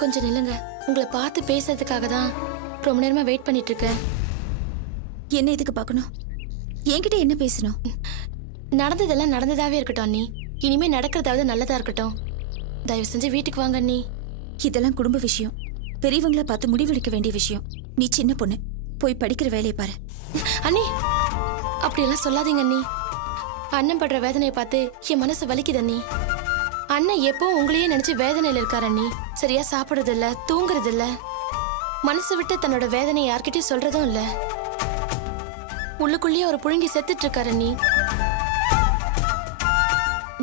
கொஞ்சம் நில்லுங்க. உங்களை பார்த்து பேசுறதுக்காக தான் ரொம்ப நேரமா வெயிட் பண்ணிட்டு இருக்கேன். என்ன இதுக்கு பார்க்கணும்? என்கிட்ட என்ன பேசணும்? நடந்ததெல்லாம் நடந்ததாவே இருக்கட்டும் அண்ணி. இனிமே நடக்கிறதாவது நல்லதா இருக்கட்டும். தயவு செஞ்சு வீட்டுக்கு வாங்க அண்ணி. இதெல்லாம் குடும்ப விஷயம், பெரியவங்கள பார்த்து முடிவெடுக்க வேண்டிய விஷயம். நீ சின்ன பொண்ணு, போய் படிக்கிற வேலையை பாரு. அண்ணி அப்படியெல்லாம் சொல்லாதீங்க அண்ணி. அண்ணன் படுற வேதனையை பார்த்து என் மனசு வலிக்குது அண்ணி. அண்ணன் எப்போ உங்களையே நினைச்சு வேதனையில இருக்காரு அண்ணி. சரியா சாப்பிடுறது இல்ல, தூங்குறது இல்ல, மனசு விட்டு தன்னோட வேதனையை யார்கிட்டயும் சொல்றதும் இல்ல. உள்ளுக்குள்ளேயே ஒரு புழுங்கி செத்துட்டு இருக்காரு அண்ணி.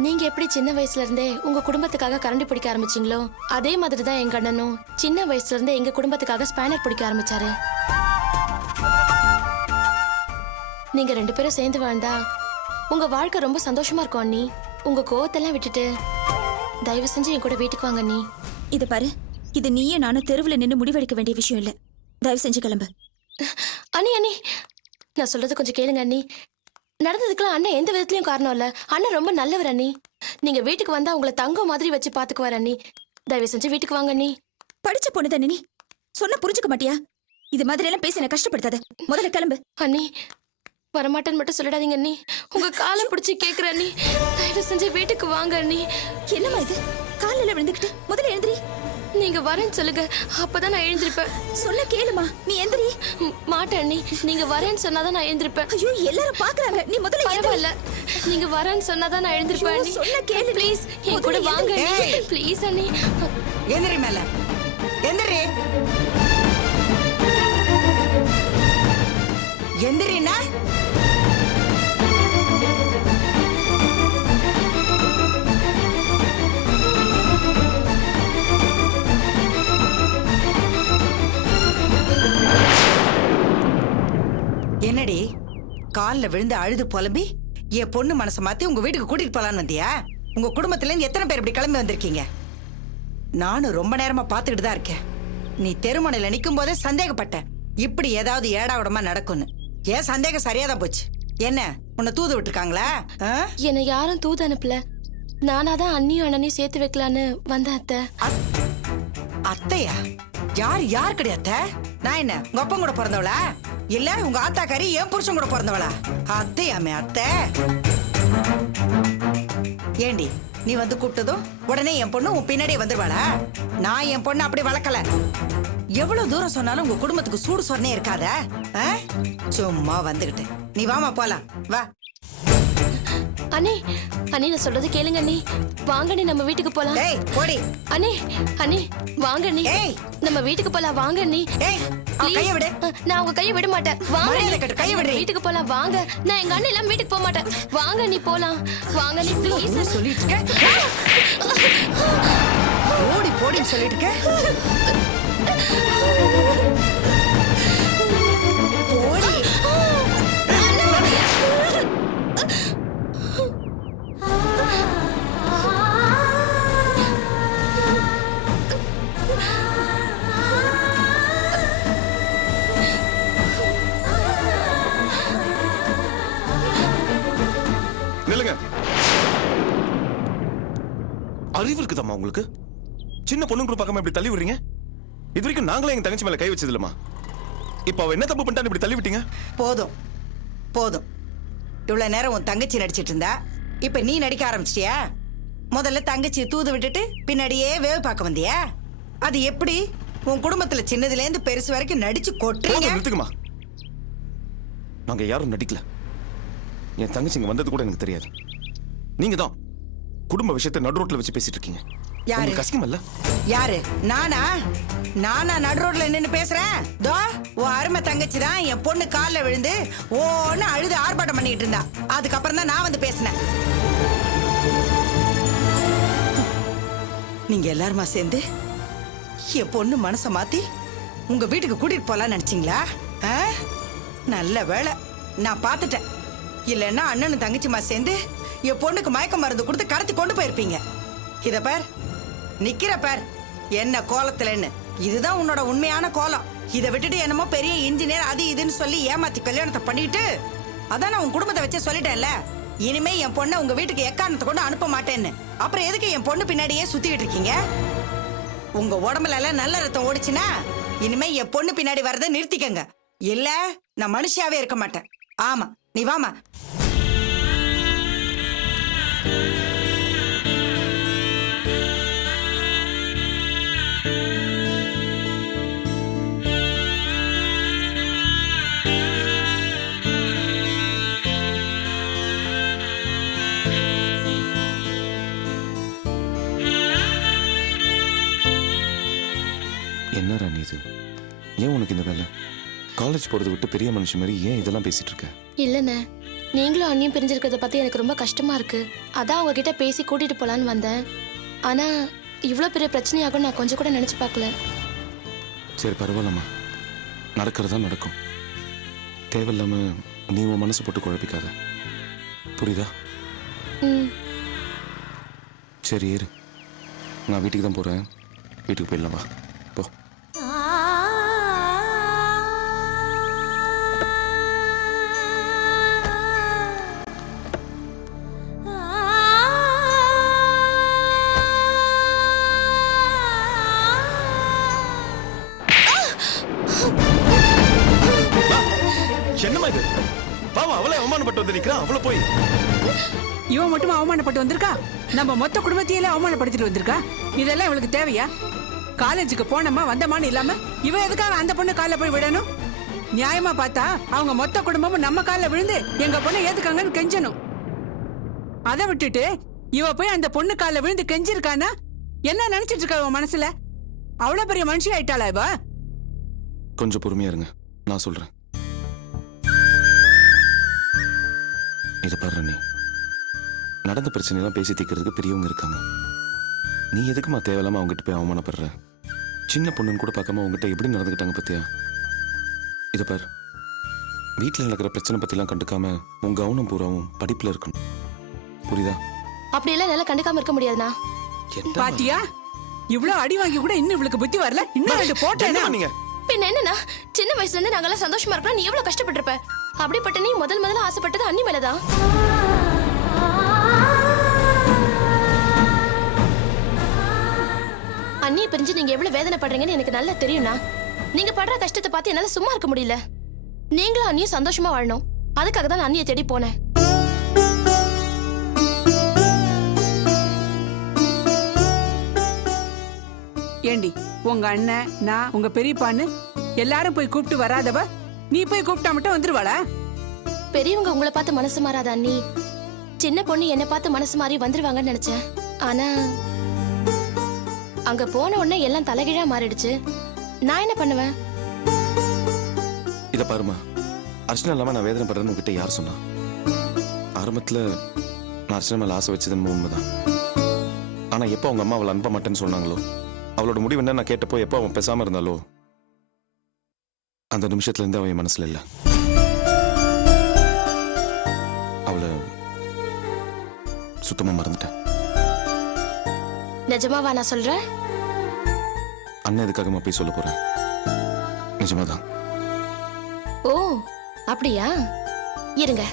நீங்க எப்படி சின்ன வயசுல இருந்தே உங்க குடும்பத்துக்காக கரண்டி பிடிக்க ஆரம்பிச்சீங்களோ, அதே மாதிரிதான் எங்க அண்ணனும் சின்ன வயசுல இருந்தே எங்க குடும்பத்துக்காக ஸ்பேனர் பிடிக்க ஆரம்பிச்சாரு. நீங்க 2 பேரும் சேர்ந்து வாழ்ந்தா உங்க வாழ்க்கை ரொம்ப சந்தோஷமா இருக்கும் அண்ணி. உங்க கோவத்தெல்லாம் விட்டுட்டு தயவு செஞ்சு என் கூட வீட்டுக்கு வாங்க அண்ணி. இத பாரு, இது நீயே நானும் தெருவில் நின்று முடிவெடுக்க வேண்டிய விஷயம் இல்ல. தயவு செஞ்சு கிளம்பு. அண்ணி அண்ணி, நான் சொல்றது கொஞ்சம் கேளுங்க அண்ணி. நடந்ததுக்கெல்லாம் அண்ணன் எந்த விதத்துலயும் காரணம் இல்ல. அண்ணன் ரொம்ப நல்லவர் அண்ணி. நீங்க வீட்டுக்கு வந்தா உங்களை தங்கம் மாதிரி வச்சு பாத்துக்குவார் அண்ணி. தயவு செஞ்சு வீட்டுக்கு வாங்க அண்ணி. படிச்ச பொண்ணு தானே நீ, சொன்ன புரிஞ்சுக்க மாட்டியா? இது மாதிரி எல்லாம் பேசி என்ன கஷ்டப்படுத்தாத. முதல்ல கிளம்பு. அண்ணி வரமாட்டேன்னு மட்டும் சொல்லிடாதீங்க அண்ணி. உங்க காலை பிடிச்சி கேக்குற அண்ணி. தயவு செஞ்சு வீட்டுக்கு வாங்க அண்ணி. என்னம்மா இது, காலில் விழுந்துக்கிட்டு? முதல்ல எழுந்திரி. நீங்க வரேன்னு சொல்லுங்க, அப்பதான் நான் எழுந்திருப்பேன். சொல்ல கேளுமா, நீ எந்திரி. மாட்டேன் அண்ணி. நீங்க வரேன்னு சொன்னாதான் நான் எழுந்திருப்பேன். ஐயோ, எல்லாரும் பாக்குறாங்க. நீ முதல்ல பரவாயில்ல, நீங்க வரேன்னு சொன்னாதான் நான் எழுந்திருப்பேன் அண்ணி. சொல்ல கேளு. ப்ளீஸ் என் கூட வாங்க அண்ணி. ப்ளீஸ் அண்ணி. எந்திரி மேல, எந்திரி. எந்திரினா என்னடி கால்ல விழுந்து அழுது புலம்பி என் பொண்ணு மனசை மாத்தி உங்க வீட்டுக்கு கூட்டிட்டு போலான்னு வந்தியா? உங்க குடும்பத்துல இருந்து எத்தனை பேர் இப்படி கிளம்பி வந்திருக்கீங்க? நானும் ரொம்ப நேரமா பாத்துக்கிட்டு தான் இருக்கேன். நீ தெருமனையில நிக்கும் போதே சந்தேகப்பட்டேன், இப்படி ஏதாவது ஏடாவிடமா நடக்கும்னு. ஏன் சந்தேகம் சரியாதான் போச்சு. என்ன உன்னை தூது விட்டுருக்காங்களா? என்னை யாரும் தூது அனுப்பல. நானாதான் அண்ணியும் அண்ணனையும் சேர்த்து வைக்கலான்னு வந்தேன் அத்தை. அத்தையா? யார் கிடையாது? நான் என்ன உங்க அப்பா கூட பிறந்தவளா, இல்ல உங்க ஆத்தாக்காரி என் புருஷன் கூட பிறந்தவளா? அத்தையாமே அத்தை. ஏண்டி நீ வந்து கூப்பிட்டதும் உடனே என் பொண்ணு உன் பின்னாடியே வந்துருவாளா? நான் என் பொண்ணு அப்படி வளர்க்கல. எவ்வளவு தூரம் சொன்னாலும் உங்க குடும்பத்துக்கு சூடு சொன்னே இருக்காத. சும்மா வந்துகிட்டு. நீ வாமா போலாம், வா. அண்ணே அண்ணே, நான் சொல்றது கேளுங்க அண்ணி. வாங்க அண்ணி, நம்ம வீட்டுக்கு போலாம். ஏய் போடி. அண்ணே அண்ணே வாங்க அண்ணி. ஏய் நம்ம வீட்டுக்கு போலாம், வாங்க அண்ணி. ஏய் கைய விடு. நான் உங்க கையை விட மாட்டேன். வாங்க அண்ணி, கைய விடு. வீட்டுக்கு போலாம் வாங்க. நான் எங்க அண்ணன் எல்லாம் வீட்டுக்கு போக மாட்டேன். வாங்க அண்ணி போலாம். வாங்க அண்ணி ப்ளீஸ். சொல்லிட்டு இருக்க. ஓடி போடின்னு சொல்லிட்டு இருக்க. போடி. அறிவு இருக்குதாம்மா உங்களுக்கு? சின்ன பொண்ணுங்க பார்க்காம இப்படி தள்ளி விடுறீங்க? இது வரைக்கும் நாங்களே எங்க தங்கச்சி மேல கை வச்சது இல்லம்மா. இப்ப அவ என்ன தப்பு பண்ணிட்டான்னு இப்படி தள்ளி விட்டீங்க? போதும் போதும். இவ்வளவு நேரம் உன் தங்கச்சி நடிச்சிட்டு இருந்தா, இப்ப நீ நடிக்க ஆரம்பிச்சிட்டியா? முதல்ல தங்கச்சியை தூது விட்டுட்டு பின்னாடியே வேவு பார்க்க வந்தியா? அது எப்படி? உன் குடும்பத்துல சின்னதுல இருந்து பெருசு வரைக்கும் நடிச்சு கொட்டுறீங்க. நிறுத்துக்குமா. நாங்க யாரும் நடிக்கல. என் தங்கச்சி இங்க வந்தது கூட எனக்கு தெரியாது. நீங்க தான் குடும்ப விஷயத்தை நடு ரோட்ல வச்சு பேசிட்டு இருக்கீங்க. யாரு கஷ்டமல்ல? யாரு? நானா நடு ரோட்ல நின்னு பேசுறேன்? தோ உன் அருமை தங்கச்சி தான் என் பொண்ணு கால்ல விழுந்து ஓன்னு அழுது ஆர்ப்பாட்டம் பண்ணிட்டு இருந்தா. அதுக்கப்புறம் தான் நான் வந்து பேசினேன். நீங்க எல்லாருமா சேர்ந்து என் பொண்ணு மனசை மாத்தி உங்க வீட்டுக்கு கூட்டிட்டு போலான்னு நினைச்சீங்களா? நல்ல வேலை நான் பாத்துட்டேன். இல்லன்னா அண்ணனும் தங்கச்சிமா சேர்ந்து என் பொண்ணுக்கு மயக்க மருந்து கொடுத்து கடத்தி கொண்டு போயிருப்பீங்க. இத பார், நிக்கிற பார் என்ன கோலத்துலன்னு. இதுதான் உன்னோட உண்மையான கோலம். இதை விட்டுட்டு என்னமோ பெரிய இன்ஜினியர் அது இதுன்னு சொல்லி ஏமாத்தி கல்யாணத்தை பண்ணிட்டு, அதான் நான் உன் குடும்பத்தை வச்சே சொல்லிட்டேன்ல, இனிமே என் பொண்ணை உங்க வீட்டுக்கு எக்காரணத்தை கொண்டு அனுப்ப மாட்டேன்னு. அப்புறம் எதுக்கு என் பொண்ணு பின்னாடியே சுத்திக்கிட்டு இருக்கீங்க? உங்க உடம்புல எல்லாம் நல்ல ரத்தம் ஓடிச்சுன்னா இனிமே என் பொண்ணு பின்னாடி வரதை நிறுத்திக்கங்க. இல்ல நான் மனுஷியாவே இருக்க மாட்டேன். ஆமா, நீ வாமா. என்ன ராணி இது? ஏன் உனக்கு இந்த வேலை? காலேஜ் போறதை விட்டு பெரிய மனுஷன் மாதிரி ஏன் இதெல்லாம் பேசிட்டு இருக்க? இல்லண்ணே, நீங்களும் அண்ணியும் பிரிஞ்சிருக்கிறத பத்தி எனக்கு ரொம்ப கஷ்டமா இருக்கு. அதான் உங்ககிட்ட பேசி கூட்டிட்டு போலான்னு வந்தேன். ஆனா இவ்வளவு பெரிய பிரச்சனையாகும் நான் கொஞ்சம் கூட நினைச்சு பார்க்கல. சரி பரவாயில்லம்மா, நடக்கிறதா நடக்கும். தேவையில்லாம நீ உன் மனசு போட்டு குழப்பிக்காத, புரியுதா? ம். சரி ஏறு, நான் வீட்டுக்கு தான் போறேன். வீட்டுக்கு போயிடலாம், வா போ. என்னமா இது? பாவம் அவளே அவமானப்பட்டு வந்து நிக்கிறான். அவளை போய் இவன் மட்டும் அவமானப்பட்டு வந்திருக்கா? நம்ம மொத்த குடும்பத்தையில அவமானப்படுத்திட்டு வந்திருக்கா? இதெல்லாம் இவளுக்கு தேவையா? காலேஜுக்கு போனோமா வந்தமான்னு இல்லாம இவ எதுக்காக அந்த பொண்ணு காலில் போய் விடணும்? நியாயமா பார்த்தா அவங்க மொத்த குடும்பமும் நம்ம காலில் விழுந்து எங்க பொண்ணை ஏத்துக்காங்கன்னு கெஞ்சணும். அதை விட்டுட்டு இவ போய் அந்த பொண்ணு காலில் விழுந்து கெஞ்சிருக்கானா? என்ன நினைச்சிட்டு இருக்கா இவன் மனசுல? அவ்வளவு பெரிய மனுஷி ஆயிட்டாளா இவ? கொஞ்சம் பொறுமையா இருங்க, நான் சொல்றேன். இதை பாரு நீ, நடந்த பிரச்சனையெல்லாம் பேசி தீர்க்கறதுக்கு பெரியவங்க இருக்காங்க. நீ எதுக்குமா தேவையில்லாம அவங்ககிட்ட போய் அவமானப்படுற? சின்ன பொண்ணுன்னு கூட பார்க்காம அவங்ககிட்ட எப்படி நடந்துக்கிட்டாங்க பத்தியா? இதை பாரு, வீட்டில் நடக்கிற பிரச்சனை பத்திலாம் கண்டுக்காம உங்க கவனம் பூராவும் படிப்புல இருக்கணும், புரியுதா? அப்படியெல்லாம் நல்லா கண்டுக்காம இருக்க முடியாதுண்ணா. பாத்தியா, இவ்வளவு அடி வாங்கி கூட இன்னும் இவளுக்கு புத்தி வரல. இன்னும் ரெண்டு போட்டேன்னா நீங்க பின்ன என்னன்னா, சின்ன வயசுல இருந்து நாங்கெல்லாம் சந்தோஷமா இருக்கோம். நீ எவ்வளவு கஷ்டப்பட்டிருப்ப. அப்படிப்பட்ட நீ முதல்ல ஆசைப்பட்டது அண்ணி மேலதான். அண்ணியை பிரிஞ்சு நீங்க எவ்வளவு வேதனைப்படுறீங்கன்னு எனக்கு நல்லா தெரியும்னா. நீங்க படுற கஷ்டத்தை பார்த்து என்னால சும்மா இருக்க முடியல. நீங்களும் அண்ணியும் சந்தோஷமா வாழணும், அதுக்காக தான் நான் அண்ணியை தேடி போனேன். ஏண்டி, உங்க அண்ணன், நான், உங்க பெரியப்பான்னு எல்லாரும் போய் கூப்பிட்டு வராதவ நீ போய் கூப்பிட்டா மட்டும் வந்துருவாளா? பெரியவங்க உங்களை பார்த்து மனசு மாறாத அண்ணி. சின்ன பொண்ணு என்ன பார்த்து மனசு மாறி வந்துருவாங்கன்னு நினைச்சேன். ஆனா அங்க போன உடனே எல்லாம் தலைகீழா மாறிடுச்சு. நான் என்ன பண்ணுவேன்? இதை பாருமா, அர்ச்சனை இல்லாம நான் வேதனை படுறேன்னு உங்ககிட்ட யார் சொன்னா? ஆரம்பத்துல நான் அர்ச்சனை மேல ஆசை வச்சதுன்னு உண்மைதான். ஆனா எப்போ அவங்க அம்மா அவளை அனுப்ப மாட்டேன்னு சொன்னாங்களோ, அவளோட முடிவு என்ன நான் கேட்டப்போ எப்போ அவன் பேசாம இருந்தாலோ, அந்த நிமிஷத்துல இருந்து அவன் என் மனசுல இல்ல. அவளை சுத்தமா மறந்துட்டேன். நிஜமாவா நான் சொல்றேன்? அண்ணன் எதுக்காகமா போய் சொல்ல போறேன்? நிஜமாதான். ஓ அப்படியா? இருங்க.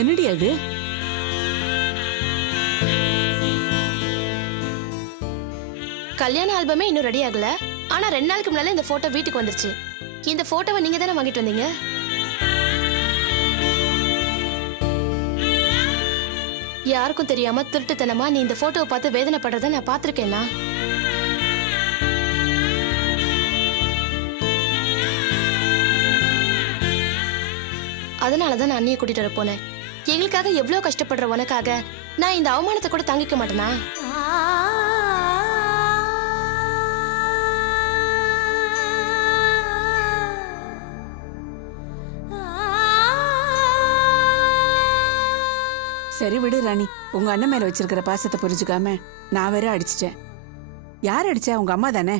என்னடி அது? கல்யாண ஆல்பமே இன்னும் ரெடி ஆகல. ஆனா 2 நாளுக்கு முன்னால இந்த போட்டோ வீட்டுக்கு வந்துருச்சு. இந்த போட்டோவை நீங்க தானே வாங்கிட்டு வந்தீங்க? யாருக்கும் தெரியாம திருட்டுத்தனமா நீ இந்த போட்டோவை பார்த்து வேதனைப்படுறத நான் பார்த்திருக்கேன்னா. அதனாலதான் நான் அண்ணியை கூட்டிட்டு வர போனேன். எங்களுக்காக எவ்வளவு கஷ்டப்படுற உனக்காக நான் இந்த அவமானத்தை கூட தாங்கிக்க மாட்டேனா? சரி விடு ராணி, உங்க அண்ணன் மேல வச்சிருக்கிற பாசத்தை புரிஞ்சுக்காம நான் வேற அடிச்சிட்டேன். யார் அடிச்சா? உங்க அம்மா தானே.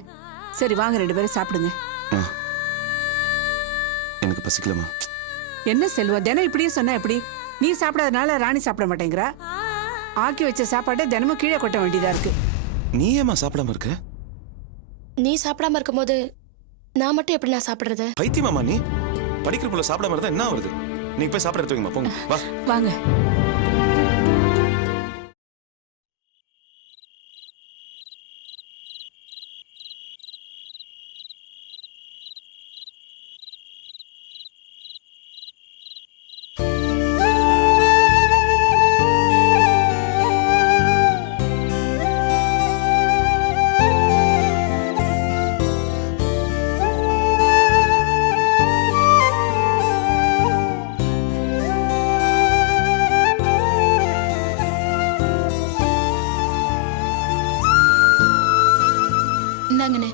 சரி வாங்க 2 பேரும் சாப்பிடுங்க. அம்மா, எனக்கு பசிக்கலமா. என்ன செல்வா, தினம் இப்படியே சொன்னா எப்படி? நீ சாப்பிடாதனால ராணி சாப்பிட மாட்டேங்கிறா. ஆக்கி வச்ச சாப்பாட்டை தினமும் கீழே கொட்ட வேண்டியதா இருக்கு. நீ ஏமா சாப்பிடாம இருக்க? நீ சாப்பிடாம இருக்கும்போது நான் மட்டும் எப்படி நான் சாப்பிடுறது? பைத்தியமாமா நீ? படிக்கிற புள்ள சாப்பிடாம இருந்தா என்ன வருது? நீங்க போய் சாப்பிட எடுத்துக்கமா, போங்க. வா வாங்க. இந்தாங்கண்ணே.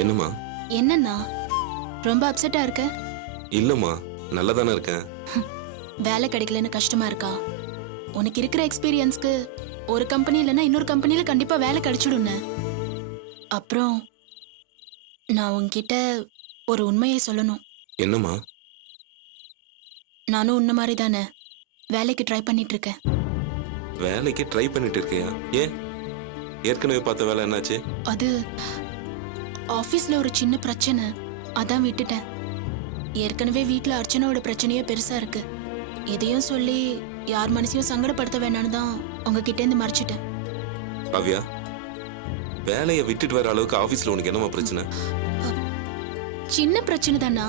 என்னம்மா? என்னண்ணா ரொம்ப அப்செட்டா இருக்க? இல்லம்மா, நல்லா தானே இருக்கேன். வேலை கிடைக்கலன்னு கஷ்டமா இருக்கா? உனக்கு இருக்கிற எக்ஸ்பீரியன்ஸ்க்கு ஒரு கம்பெனி இல்லைன்னா இன்னொரு கம்பெனில கண்டிப்பா வேலை கிடைச்சிடும்னு. அப்புறம் நான் உன்கிட்ட ஒரு உண்மையை சொல்லணும். என்னம்மா? நானும் உன்ன மாதிரி தானே வேலைக்கு ட்ரை பண்ணிட்டு இருக்கேன். வேலைக்கு ட்ரை பண்ணிட்டு இருக்கியா? ஏன், ஏற்கனவே பார்த்த வேலை என்னாச்சு? அது ஆபீஸ்ல ஒரு சின்ன பிரச்சனை, அதான் விட்டுட்டேன். ஏற்கனவே வீட்ல அர்ச்சனாவோட பிரச்சனையே பெருசா இருக்கு. எதையும் சொல்லி யார் மனசையும் சங்கடப்படுத்த வேணான்னு தான் உங்ககிட்ட இருந்து மறைச்சிட்டேன். காவ்யா, வேலையை விட்டுட்டு வர அளவுக்கு ஆபீஸ்ல உனக்கு என்னம்மா பிரச்சனை? சின்ன பிரச்சனை தானா,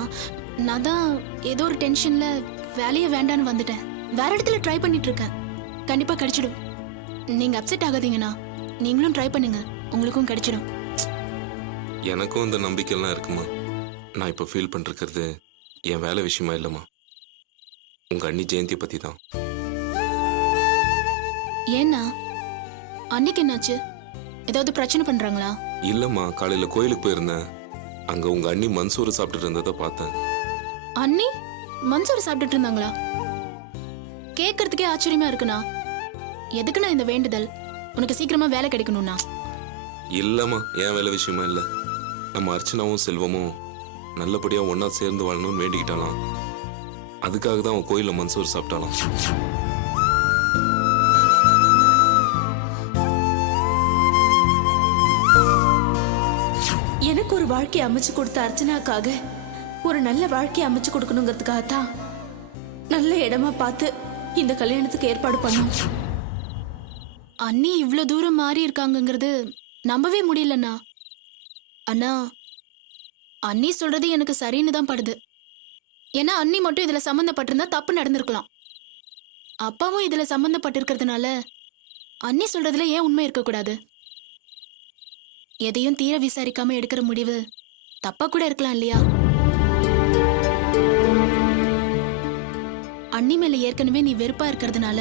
நான் தான் ஏதோ ஒரு டென்ஷன்ல வேலையை வேண்டான்னு வந்துட்டேன். வேற இடத்துல ட்ரை பண்ணிட்டு இருக்கேன். கண்டிப்பா கிடைச்சிடும். நீங்க அப்செட் ஆகாதீங்கண்ணா, நீங்களும் ட்ரை பண்ணுங்க, உங்களுக்கும் கிடைச்சிடும். எனக்கும் இந்த நம்பிக்கைலாம் இருக்குமா. நான் இப்போ ஃபீல் பண்ணிருக்கிறது என் வேலை விஷயமா இல்லைம்மா, உங்க அண்ணி ஜெயந்தியை பத்தி தான். ஏன்னா அன்னைக்கு என்னாச்சு? ஏதாவது பிரச்சனை பண்றாங்களா? இல்லம்மா, காலையில கோயிலுக்கு போயிருந்தேன். அங்க உங்க அண்ணி மன்சூர் சாப்பிட்டுட்டு இருந்ததை பார்த்தேன். அண்ணி மன்சூர் சாப்பிட்டுட்டு இருந்தாங்களா? கேட்கறதுக்கே ஆச்சரியமா இருக்குண்ணா. எதுக்குண்ணா இந்த வேண்டுதல்? உனக்கு சீக்கிரமா வேலை கிடைக்கணும்னா? இல்லம்மா, என் வேலை விஷயமா இல்லை. நம்ம அர்ச்சனாவும் செல்வமும் நல்லபடியா ஒன்னா சேர்ந்து வாழணும்னு வேண்டிக்கிட்டாலாம். அதுக்காக தான் அவன் கோயில்ல மன்சூர் சாப்பிட்டாலாம். எனக்கு ஒரு வாழ்க்கையை அமைச்சு கொடுத்த அர்ச்சனாக்காக ஒரு நல்ல வாழ்க்கையை அமைச்சு கொடுக்கணுங்கிறதுக்காக தான் நல்ல இடமா பார்த்து இந்த கல்யாணத்துக்கு ஏற்பாடு பண்ணோம். அண்ணி இவ்ளோ தூரம் மாறி இருக்காங்கங்கிறது நம்பவே முடியலண்ணா. அண்ணா, அண்ணி சொல்றது எனக்கு சரின்னு தான் படுது. ஏன்னா அண்ணி மட்டும் இதுல சம்மந்தப்பட்டிருந்தா தப்பு நடந்திருக்கலாம். அப்பாவும் இதுல சம்மந்தப்பட்டிருக்கிறதுனால அண்ணி சொல்றதுல ஏன் உண்மை இருக்கக்கூடாது? எதையும் தீர விசாரிக்காம எடுக்கிற முடிவு தப்பா கூட இருக்கலாம் இல்லையா? அண்ணி மேல ஏற்கனவே நீ வெறுப்பா இருக்கிறதுனால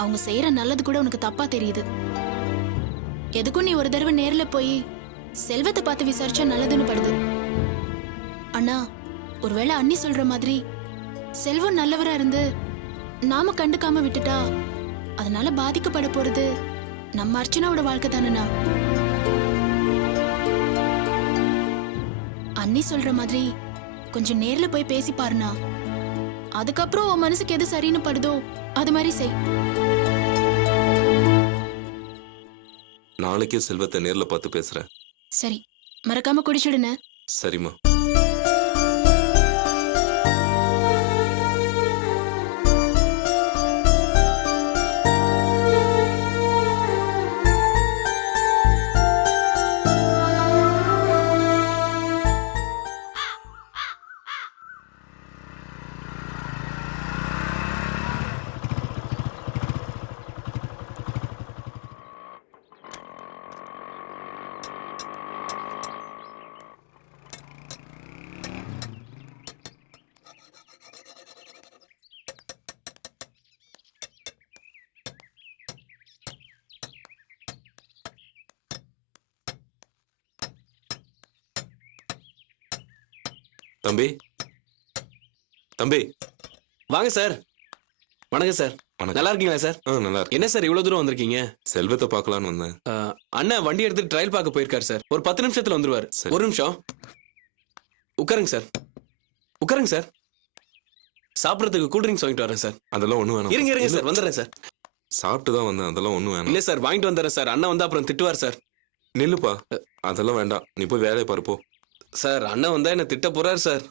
அவங்க செய்யற நல்லது கூட உனக்கு தப்பா தெரியுது. எதுக்கும் நீ ஒரு தடவை நேர்ல போய் செல்வத்தை பார்த்து விசாரிச்சா நல்லதுன்னு படுது. அண்ணா, ஒருவேளை அண்ணி சொல்ற மாதிரி செல்வம் நல்லவரா இருந்து நாம கண்டுக்காம விட்டுட்டா அதனால பாதிக்கப்பட போறது நம்ம அர்ச்சனாவோட வாழ்க்கை தானேண்ணா. அண்ணி சொல்ற மாதிரி கொஞ்சம் நேர்ல போய் பேசி பாருண்ணா. அதுக்கப்புறம் உன் மனசுக்கு எது சரின்னு படுதோ அது மாதிரி செய். நாளைக்கே செல்வத்தை நேர்ல பார்த்து பேசுறேன். சரி, மறக்காம குடிச்சிடுன. சரிம்மா. தம்பி தம்பி வாங்க சார். வணக்கம் சார். வணக்கம். நல்லா இருக்கீங்களா சார்? நல்லா இருக்கு. என்ன சார் இவ்வளவு தூரம் வந்திருக்கீங்க? செல்வத்தை பார்க்கலான்னு வந்தேன். அண்ணன் வண்டி எடுத்து ட்ரையல் பார்க்க போயிருக்காரு சார். ஒரு 10 நிமிஷத்துல வந்துருவாரு. சரி. ஒரு நிமிஷம் உட்காருங்க சார். உட்காருங்க சார். சாப்பிட்றதுக்கு கூல் ட்ரிங்க்ஸ் வாங்கிட்டு வரேன் சார். அதெல்லாம் ஒண்ணும் வேணாம். இருங்க இருங்க சார், வந்துடுறேன் சார். சாப்பிட்டு தான் வந்தேன். அதெல்லாம் ஒண்ணும் வேணாம். இல்ல சார், வாங்கிட்டு வந்துடுறேன் சார். அண்ணன் வந்தா அப்புறம் திட்டுவார் சார். நில்லுப்பா, அதெல்லாம் வேண்டாம். நீ போய் வேலையை பாரு போ. சார், அண்ணன் வந்தா என்ன திட்ட போறாரு சார்.